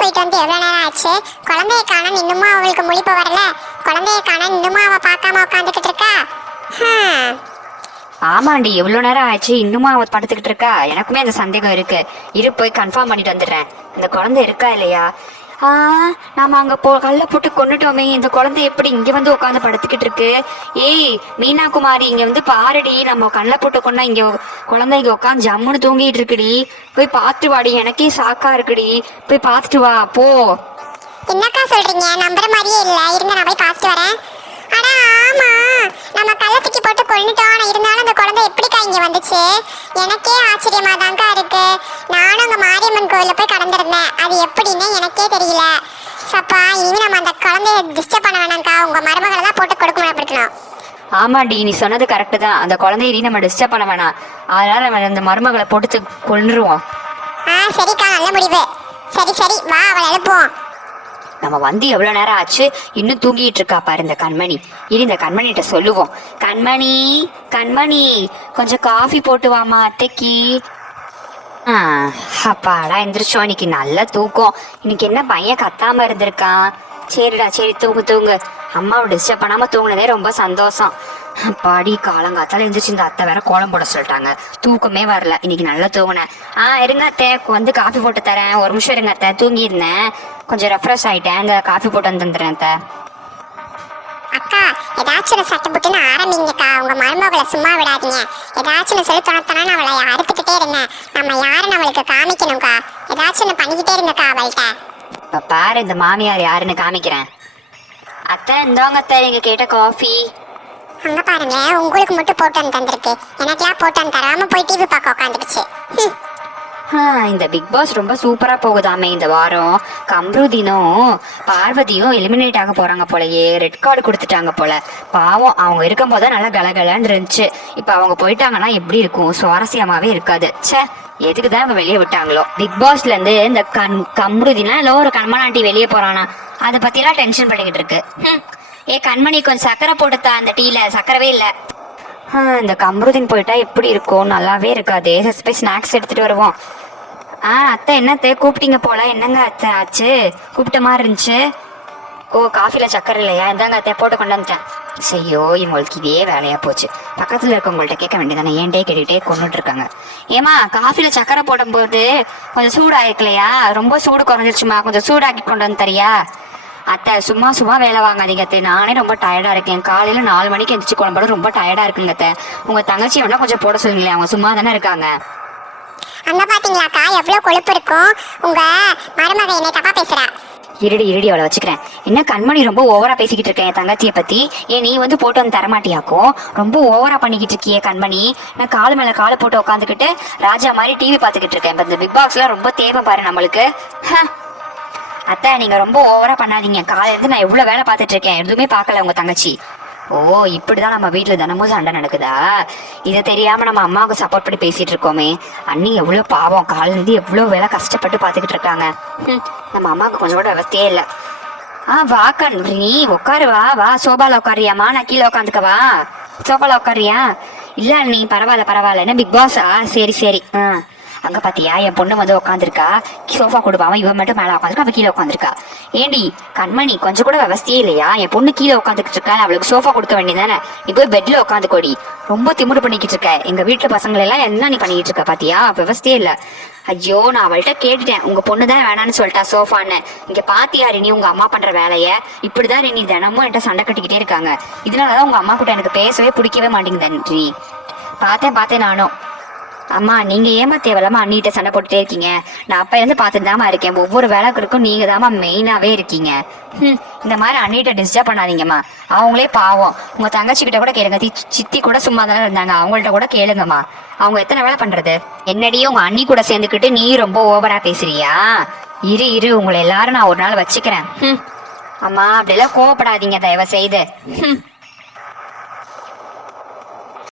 போயிட்டு வந்து எவ்வளவு நேரம் ஆச்சு? குழந்தைய காண இன்னுமா அவளுக்கு முழிப்பு வரல? குழந்தைய காண இன்னுமா அவ பார்க்காம உட்காந்துக்கிட்டு இருக்கா? ஆமாண்டி, எவ்வளோ நேரம் ஆச்சு இன்னுமா அவ படுத்துக்கிட்டு இருக்கா? எனக்குமே அந்த சந்தேகம் இருக்கு. இரு போய் கன்ஃபார்ம் பண்ணிட்டு வந்துடுறேன். இந்த குழந்தை இருக்கா இல்லையா? நாம அங்க கல்ல போட்டு கொண்டுட்டோமே, இந்த குழந்தை எப்படி இங்க வந்து உட்காந்து படுத்துக்கிட்டு இருக்கு? ஏய் மீனா குமாரி, இங்க வந்து பாருடி, நம்ம கல்ல போட்டு கொண்டா இங்க குழந்தை இங்க உட்காந்து ஜம்முன்னு தூங்கிட்டு இருக்குடி. போய் பார்த்துட்டு வாடி, எனக்கே சாக்கா இருக்குடி. போய் பார்த்துட்டு வா போ. என்னக்கா சொல்றீங்க? நம்புற மாதிரியே இல்ல. இருங்க நான் போய் பார்த்துட்டு வரேன். அட ஆமா, நம்ம கள்ளத்துக்கு போட்டு கொன்னுட்டோம். இருந்தாலும் அந்த குழந்தை எப்படிக்கா இங்க வந்துச்சு? எனக்கே ஆச்சரியமா தான்க்கா இருக்கு. நானும் அங்க மாரியம்மன் கோயில போய் கடந்திருந்தேன். அது எப்படின்னு எனக்கே தெரியல. சப்பா, இனி நம்ம அந்த குழந்தைய டிஸ்டர்ப் பண்ண வேணாம்க்கா. உங்க மருமகளை தான் போட்டு கொடுக்கணும். ஆமாடி, நீ சொன்னது கரெக்டு தான். அந்த குழந்தைய நம்ம டிஸ்டர்ப் பண்ண வேணாம். அதனால நம்ம அந்த மருமகளை போட்டு கொன்றுருவோம். சரிக்கா, நல்ல முடிவு. சரி வா, அவளை எழுப்புவோம். நம்ம வந்து எவ்வளவு நேரம் ஆச்சு, இன்னும் தூங்கிட்டு இருக்கா பாரு இந்த கண்மணி. இனி இந்த கண்மணிகிட்ட சொல்லுவோம். கண்மணி கொஞ்சம் காஃபி போட்டு வாமா அத்தைக்கு. அப்பாடா எந்திரிச்சோம். இன்னைக்கு நல்ல தூக்கம். இன்னைக்கு என்ன பையன் கத்தாம இருந்திருக்கான். சரிடா சரி, தூங்கு. அம்மாவை டிஸ்டர்ப் பண்ணாம தூங்குனதே ரொம்ப சந்தோஷம். பாடி காலங்காத்தால எந்திரிச்சு இந்த அத்தை வேற கோலம் போட சொல்லிட்டாங்க. தூக்கமே வரல. இன்னைக்கு நல்லா தூங்கினேன். இருங்க அத்தை, வந்து காஃபி போட்டு தரேன். ஒரு நிமிஷம் இருங்க அத்தை, தூங்கியிருந்தேன், கொஞ்சம் ரெஃப்ரெஷ் ஆயிட்டேன். இந்த காஃபி போட்டு வந்துடுறேன் அத்தை. அக்கா, ஏதாச்சும் சட்டை புட்டுன்னு ஆரம்பிங்கக்கா. உங்க மருமகளை சும்மா விடாதீங்க. ஏதாச்சும் சொல்லி தொணத்தனா அவளை அறுத்துக்கிட்டே இருங்க. நம்ம யாருன்னு அவளுக்கு காமிக்கணும்க்கா. ஏதாச்சும் பண்ணிக்கிட்டே இருங்கக்கா அவள்கிட்ட. இப்ப பாரு, இந்த மாமியார் யாருன்னு காமிக்கிறேன். அத்தை இந்தாங்க அத்தை, நீங்க கேட்ட காஃபி. அங்க பாருங்க, உங்களுக்கு மட்டும் போட்டு வந்து தந்திருக்கு. எனக்கெல்லாம் போட்டு வந்து தராம போய் டிவி பார்க்க உட்காந்துருச்சு. இந்த பிக் பாஸ் ரொம்ப சூப்பரா போகுதாமே இந்த வாரம். கம்ருதீனும் பார்வதியும் எலிமினேட் ஆக போறாங்க போலயே. ரெட் கார்டு கொடுத்துட்டாங்க போல. பாவம், அவங்க இருக்கும் போது நல்லா கலகலன்னு இருந்துச்சு. இப்ப அவங்க போயிட்டாங்கன்னா எப்படி இருக்கும்? சுவாரஸ்யமாவே இருக்காது. சே, எதுக்குதான் அவங்க வெளியே விட்டாங்களோ. பிக் பாஸ்ல இருந்து இந்த கம்ருதீனா இல்ல ஒரு கண்மனாட்டி வெளியே போறானா, அதை பத்தி எல்லாம் டென்ஷன் பண்ணிக்கிட்டு இருக்கு. கண்மணி கொஞ்சம் சக்கரை போட்டுத்தா, அந்த டீல சக்கரவே இல்லை. இந்த கம்ருதீன் போயிட்டா எப்படி இருக்கும்? நல்லாவே இருக்காதே. போய் ஸ்நாக்ஸ் எடுத்துட்டு வருவோம். அத்தை என்னத்தை கூப்பிட்டீங்க போல? என்னங்க அத்தை ஆச்சு? கூப்பிட்ட மாதிரி இருந்துச்சு. காஃபில சக்கரை இல்லையா? இந்தாங்க அத்தை, போட்டு கொண்டு வந்துட்டேன். செய்யோ, இவங்களுக்கு இதே வேலையா போச்சு. பக்கத்துல இருக்கவங்கள்ட்ட கேட்க வேண்டியதானே, ஏன்டே கேட்டுட்டே கொண்டுட்டு இருக்காங்க. ஏமா, காஃபில சக்கரை போடும் போது கொஞ்சம் சூடாயிருக்கலையா? ரொம்ப சூடு குறைஞ்சிருச்சுமா, கொஞ்சம் சூடாக்கி கொண்டு வந்து தரியா? அத்தை சும்மா வேலை வாங்காதீங்க அத்தை, நானே ரொம்ப டயர்டா இருக்கேன். காலையில 4 மணிக்கு எந்திரிச்சு குழம்புற ரொம்ப டயர்டா இருக்குங்க அத்தை. உங்க தங்கச்சி வேணா கொஞ்சம் போட சொல்லுங்களேன், அவங்க சும்மா தானே இருக்காங்க. அங்க பாத்தீங்களாக்கா எவ்வளவு கொழுப்பு இருக்கும்? உங்க மருமக என்னை தப்பா பேசுறா. இருடி அவளை வச்சுக்கிறேன். என்ன கண்மணி ரொம்ப ஓவரா பேசிக்கிட்டு இருக்கேன் என் தங்கச்சியை பத்தி. நீ வந்து போட்டு வந்து தரமாட்டியாக்கும்? ரொம்ப ஓவரா பண்ணிக்கிட்டு இருக்கியே கண்மணி. நான் காலு மேல காலை போட்டு உட்காந்துக்கிட்டு ராஜா மாதிரி டிவி பாத்துக்கிட்டு இருக்கேன். இந்த பிக் பாக்ஸ்லாம் ரொம்ப தேவை பாரு நம்மளுக்கு. அத்தை, நீங்க ரொம்ப ஓவரா பண்ணாதீங்க. காலையிலேருந்து நான் எவ்வளவு வேலை பார்த்துட்டு இருக்கேன், எதுவுமே பார்க்கல உங்க தங்கச்சி. இப்படிதான் நம்ம வீட்டுல தினமும் சண்டை நடக்குதா? இதை தெரியாம நம்ம அம்மாவுக்கு சப்போர்ட் பண்ணி பேசிட்டு இருக்கோமே. அண்ணி எவ்வளவு பாவம், காலையிலேருந்து எவ்வளவு வேலை கஷ்டப்பட்டு பார்த்துக்கிட்டு இருக்காங்க. நம்ம அம்மாவுக்கு கொஞ்சம் கூட விவசாயே இல்லை. வா கண்ணு, நீ உட்காரு. வா சோபால உட்காரியாமா? நான் கீழே உட்காந்துக்கவா? சோபால உட்காரியா? இல்ல நீ பரவாயில்ல. என்ன பிக் பாஸா? சரி. அங்க பாத்தியா, என் பொண்ணு வந்து உட்காந்துருக்கா. சோஃபா கொடுப்பாம இவன் மட்டும் மேல உட்காந்துருக்கா, அவ கீழே உட்காந்துருக்கா. ஏண்டி கண்மணி, கொஞ்சம் கூட விவசாயே இல்லையா? என் பொண்ணு கீழே உட்காந்துக்கிட்டு இருக்கா, அவளுக்கு சோஃபா கொடுக்க வேண்டியதானே? நீ போய் பெட்ல உட்காந்து கொடி. ரொம்ப திமுடு பண்ணிக்கிட்டு இருக்க. எங்க வீட்டுல பசங்களை எல்லாம் என்ன நீ பண்ணிக்கிட்டு இருக்க பாத்தியா? விவசாயே இல்ல. ஐயோ, நான் அவள்கிட்ட கேட்டுட்டேன், உங்க பொண்ணுதான் வேணான்னு சொல்லிட்டா சோஃபான்னு. இங்க பாத்தியா நீ உங்க அம்மா பண்ற வேலைய? இப்படிதான் நீ தினமும் என்கிட்ட சண்டை கட்டிக்கிட்டே இருக்காங்க. இதனாலதான் உங்க அம்மா கிட்ட எனக்கு பேசவே பிடிக்கவே மாட்டேங்குது. பார்த்தேன் நானும். அம்மா, நீங்க ஏமா தேவையில்லாம அண்ணிட்ட சண்டை போட்டுட்டே இருக்கீங்க? நான் அப்ப இருந்து பார்த்துட்டு தாமா இருக்கேன். ஒவ்வொரு வேலைக்கும் நீங்க தாமா மெயினாவே இருக்கீங்க. இந்த மாதிரி அண்ணிட்ட டிஸ்டர்ப் பண்ணாதீங்கம்மா. அவங்களே பாவம். உங்க தங்கச்சி கிட்ட கூட கேளுங்க. சித்தி கூட சும்மா தானே இருந்தாங்க, அவங்கள்ட்ட கூட கேளுங்கம்மா. அவங்க எத்தனை வேலை பண்றது? என்னடியும் உங்க அண்ணி கூட சேர்ந்துக்கிட்டு நீ ரொம்ப ஓவரா பேசுறியா? இரு உங்களை எல்லாரும் நான் ஒரு நாள் வச்சுக்கிறேன். அம்மா, அப்படியெல்லாம் கோவப்படாதீங்க தயவு செய்து.